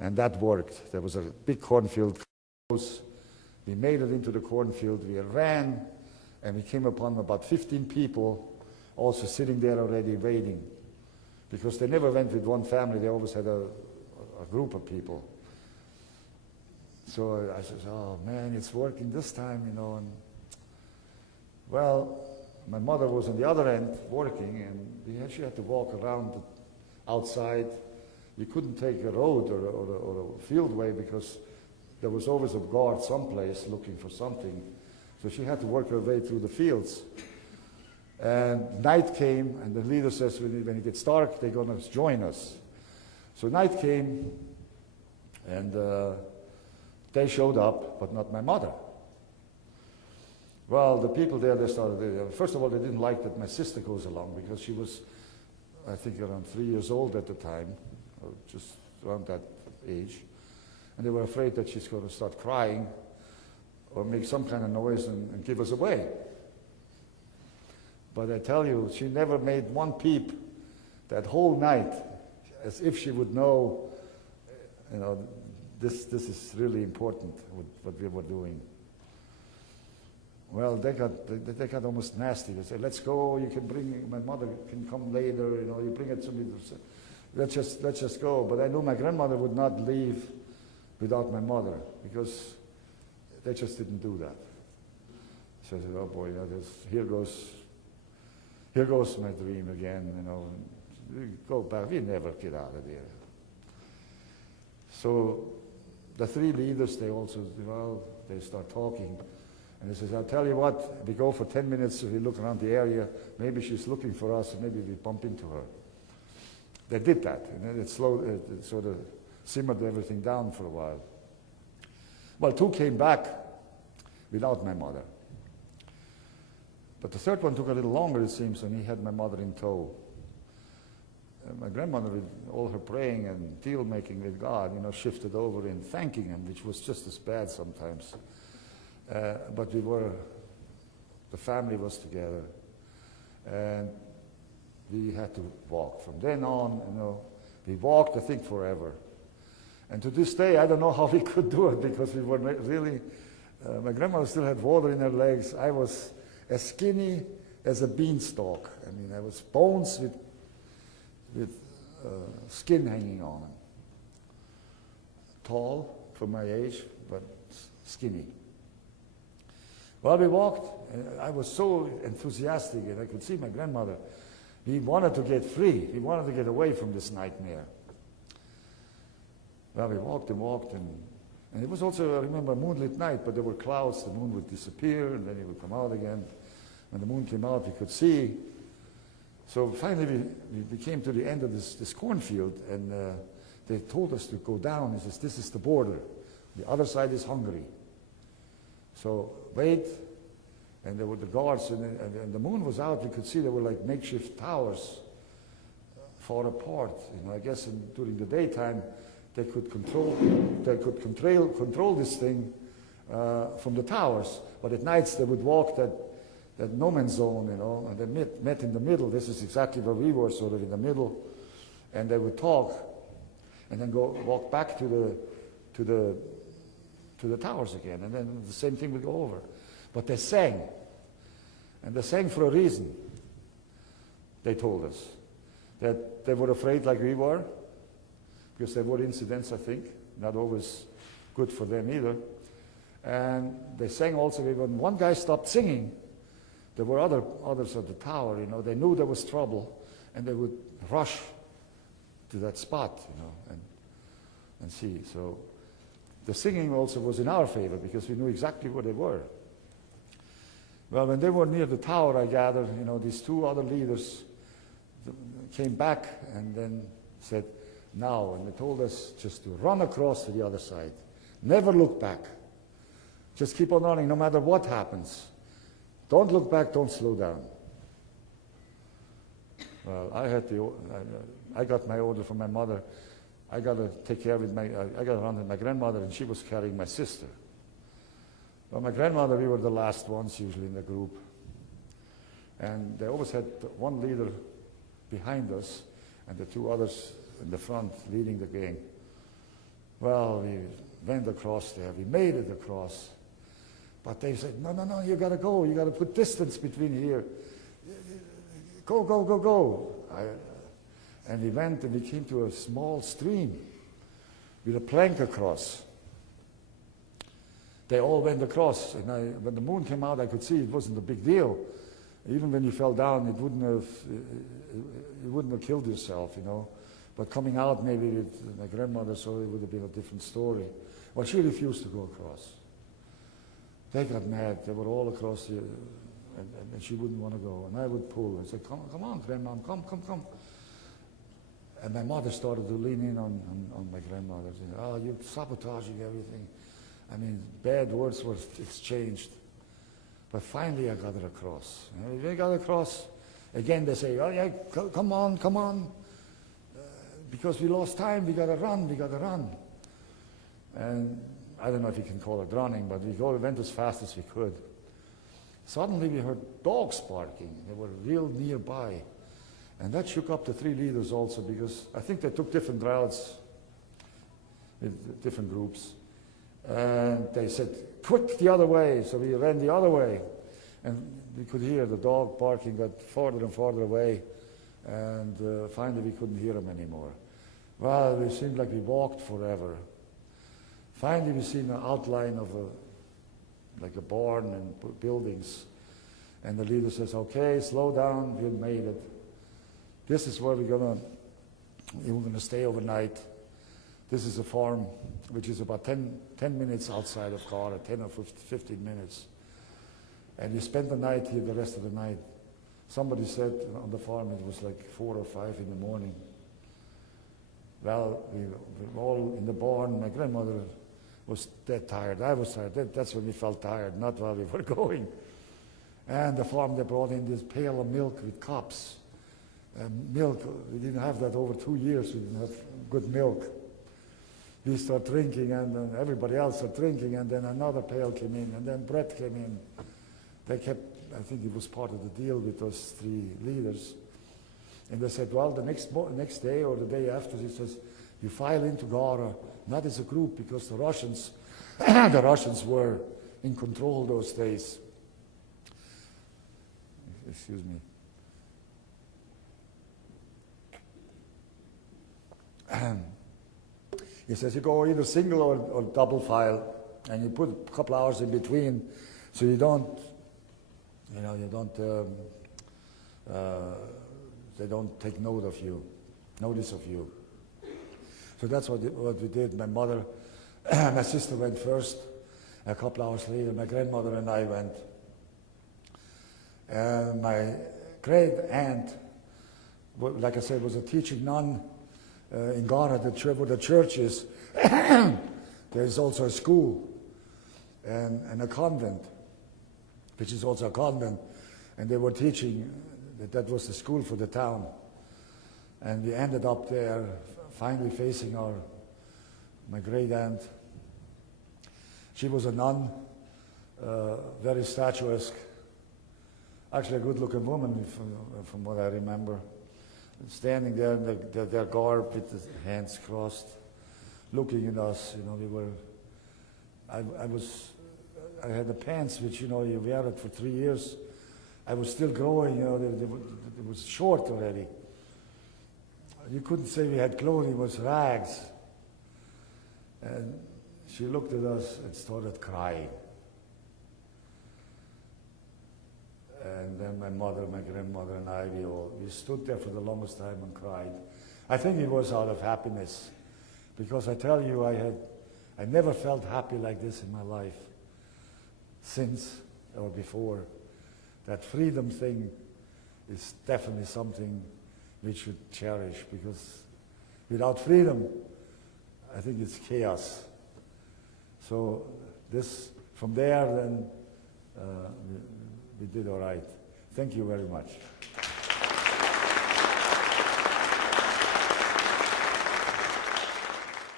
And that worked. There was a big cornfield. We made it into the cornfield. We ran, and we came upon about 15 people also sitting there already waiting. Because they never went with one family. They always had a group of people. So I said, oh man, it's working this time, you know. And well, my mother was on the other end working, and we actually had to walk around outside. We couldn't take a road or a fieldway because there was always a guard someplace looking for something. So she had to work her way through the fields. And night came, and the leader says when it gets dark, they're going to join us. So night came, and they showed up, but not my mother. Well, the people there, they started, first of all, they didn't like that my sister goes along because she was, I think, around 3 years old at the time, or just around that age. And they were afraid that she's going to start crying or make some kind of noise and give us away. But I tell you, she never made one peep that whole night, as if she would know, you know, this is really important, what we were doing. Well, they got almost nasty. They said, let's go, you can bring, my mother can come later, you know, you bring it to me. Let's just go. But I knew my grandmother would not leave without my mother, because they just didn't do that. So I said, oh boy, here goes my dream again, you know. We go back, we never get out of there. So the three leaders, they also, well, they start talking. And he says, I'll tell you what, we go for 10 minutes, we look around the area, maybe she's looking for us, maybe we bump into her. They did that, and then it sort of simmered everything down for a while. Well, two came back without my mother. But the third one took a little longer, it seems, and he had my mother in tow. My grandmother, with all her praying and deal-making with God, you know, shifted over in thanking him, which was just as bad sometimes. But the family was together, and we had to walk. From then on, you know, we walked, I think, forever. And to this day, I don't know how we could do it, because we were really, my grandmother still had water in her legs. I was as skinny as a beanstalk. I mean, I was bones with skin hanging on them. Tall for my age, but skinny. Well, we walked, and I was so enthusiastic, and I could see my grandmother. We wanted to get free. We wanted to get away from this nightmare. Well, we walked, and it was also, I remember, a moonlit night, but there were clouds. The moon would disappear, and then it would come out again. When the moon came out, we could see. So finally, we came to the end of this cornfield, and they told us to go down. He says, this is the border. The other side is Hungary. So wait, and there were the guards, and the moon was out. We could see there were like makeshift towers far apart. You know, I guess during the daytime they could control this thing from the towers, but at nights they would walk that no man's zone, you know, and they met in the middle. This is exactly where we were, sort of in the middle, and they would talk, and then walk back to the towers again, and then the same thing would go over. But they sang, and they sang for a reason. They told us that they were afraid like we were, because there were incidents, I think, not always good for them either. And they sang also, when one guy stopped singing, there were others at the tower, you know, they knew there was trouble, and they would rush to that spot, you know, and see. So the singing also was in our favor, because we knew exactly where they were. Well, when they were near the tower, I gathered, you know, these two other leaders came back and then said, now, and they told us just to run across to the other side. Never look back. Just keep on running no matter what happens. Don't look back, don't slow down. Well, I got my order from my mother. I got to take care of it. I got to run with my grandmother, and she was carrying my sister. Well, my grandmother, we were the last ones usually in the group. And they always had one leader behind us and the two others in the front leading the gang. Well, we went across there. We made it across. But they said, no, no, no, you got to go. You got to put distance between here. Go, go, go, go. And we went and we came to a small stream with a plank across. They all went across. And when the moon came out, I could see it wasn't a big deal. Even when you fell down, you wouldn't have killed yourself, you know. But coming out maybe with my grandmother, so it would have been a different story. Well, she refused to go across. They got mad. They were all across here, and she wouldn't want to go. And I would pull. I said, come on, Grandma, come. And my mother started to lean in on my grandmother. Saying, oh, you're sabotaging everything. I mean, bad words were exchanged. But finally I got it across. And we got across. Again, they say, oh yeah, come on. Because we lost time, we got to run. And I don't know if you can call it running, but we went as fast as we could. Suddenly we heard dogs barking. They were real nearby. And that shook up the 3 leaders also, because I think they took different routes with different groups. And they said, quick, the other way. So we ran the other way. And we could hear the dog barking, got farther and farther away. And finally we couldn't hear him anymore. Well, it seemed like we walked forever. Finally we seen an outline of like a barn and buildings. And the leader says, okay, slow down, we made it. This is where we're gonna stay overnight. This is a farm which is about 10 minutes outside of Gara, 10 or 15 minutes. And you spend the night here the rest of the night. Somebody said on the farm it was like 4 or 5 in the morning. Well, we were all in the barn. My grandmother was dead tired. I was tired. That's when we felt tired, not while we were going. And the farm, they brought in this pail of milk with cups. Milk, we didn't have that over 2 years. We didn't have good milk. We start drinking, and then everybody else started drinking, and then another pail came in, and then bread came in. They kept, I think it was part of the deal with those 3 leaders. And they said, well, the next day or the day after, he says, you file into Gara, not as a group, because the Russians, the Russians were in control those days. Excuse me. He says you go either single or double file, and you put a couple hours in between, so you don't, they don't take notice of you. So that's what we did. My mother, my sister went first. A couple hours later, my grandmother and I went. My great aunt, like I said, was a teaching nun in Ghana, where the church is. There is also a school and a convent, which is also a convent, and they were teaching. That was the school for the town. And we ended up there, finally facing my great aunt. She was a nun, very statuesque, actually a good-looking woman, from what I remember. Standing there in their garb with the hands crossed, looking at us. I had the pants which, you wear it for 3 years. I was still growing, it was short already. You couldn't say we had clothing, it was rags. And she looked at us and started crying. And then my mother, my grandmother, and I, we stood there for the longest time and cried. I think it was out of happiness, because I tell you, I never felt happy like this in my life, since or before. That freedom thing is definitely something we should cherish, because without freedom, I think it's chaos. So from there, then we did all right. Thank you very much.